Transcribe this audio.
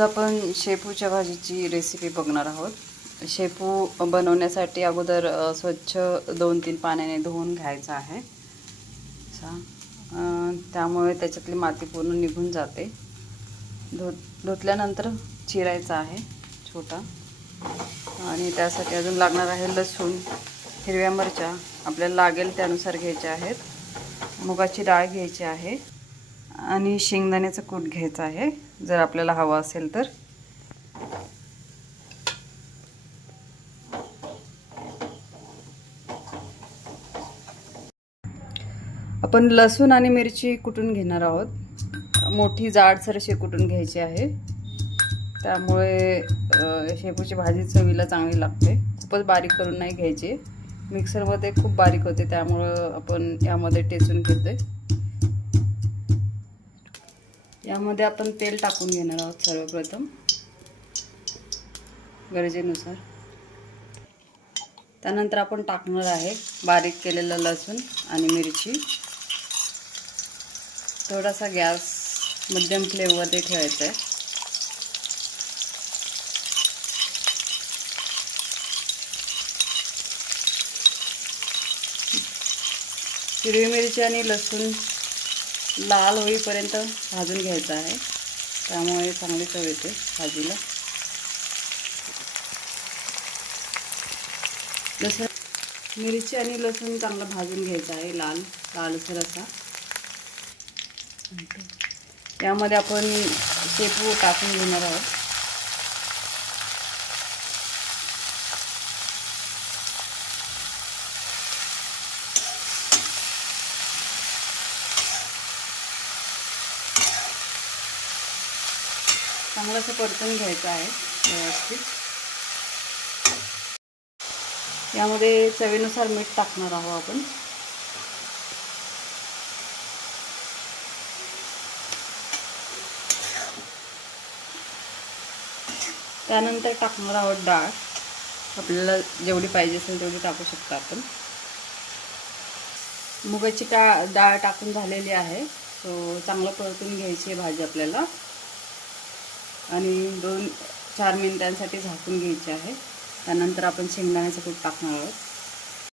आपण शेपूच्या भाजीची रेसिपी बघणार आहोत. शेपू बनवण्यासाठी अगोदर स्वच्छ दोन तीन पाण्याने धुवून घ्यायचं आहे. असा. त्यामुळे त्याच्यातली माती पूर्ण निघून जाते. धु धुतल्यानंतर चिरायचा आहे छोटा. आणि त्यासाठी अजून लागणार आहे लसूण हिरव्या मिरच्या. आपल्याला लागेल त्यानुसार घ्यायच्या आहेत. मुगाची डाळ घ्यायची आहे. आणि शेंगदाण्याचं कूट घ्यायचं आहे. जर आपल्याला हवं असेल तर. आपण लसूण आणि मिरची कुटून घेणार आहोत. मोठी जाडसर अशी कुटून घ्यायची आहे. त्यामुळे शेपूची भाजी चवीला चांगली लागते. खूपच बारीक करून नाही घ्यायची. मिक्सरमध्ये खूप बारीक होते त्यामुळं आपण यामध्ये टेचून घेतोय. यामध्ये आपण तेल टाकून घेणार आहोत सर्वप्रथम. गरजेनुसार. त्यानंतर आपण टाकणार आहे बारीक केलेलं लसूण आणि मिरची. थोडासा गॅस मध्यम फ्लेममध्ये ठेवायचा आहे. हिरवी मिरची आणि लसूण लाल होईपर्यंत भाजून घ्यायचं आहे. त्यामुळे चांगली चव येते भाजीला. लसूण मिरची आणि लसूण चांगलं भाजून घ्यायचं आहे लाल लालसर असा. यामध्ये आपण शेपू टाकून घेणार आहोत. चांगलं असं परतून घ्यायचं आहे व्यवस्थित. यामध्ये चवीनुसार मीठ टाकणार आहोत आपण. त्यानंतर टाकणार आहोत डाळ. आपल्याला जेवढी पाहिजे असेल तेवढी टाकू शकता आपण. मुगाची डाळ डाळ टाकून झालेली आहे. सो चांगलं परतून घ्यायची आहे भाजी आपल्याला. आणि दोन चार मिनिटांसाठी झाकून घ्यायची आहे. त्यानंतर आपण शेंगदाण्याचं कूट टाकणार आहोत.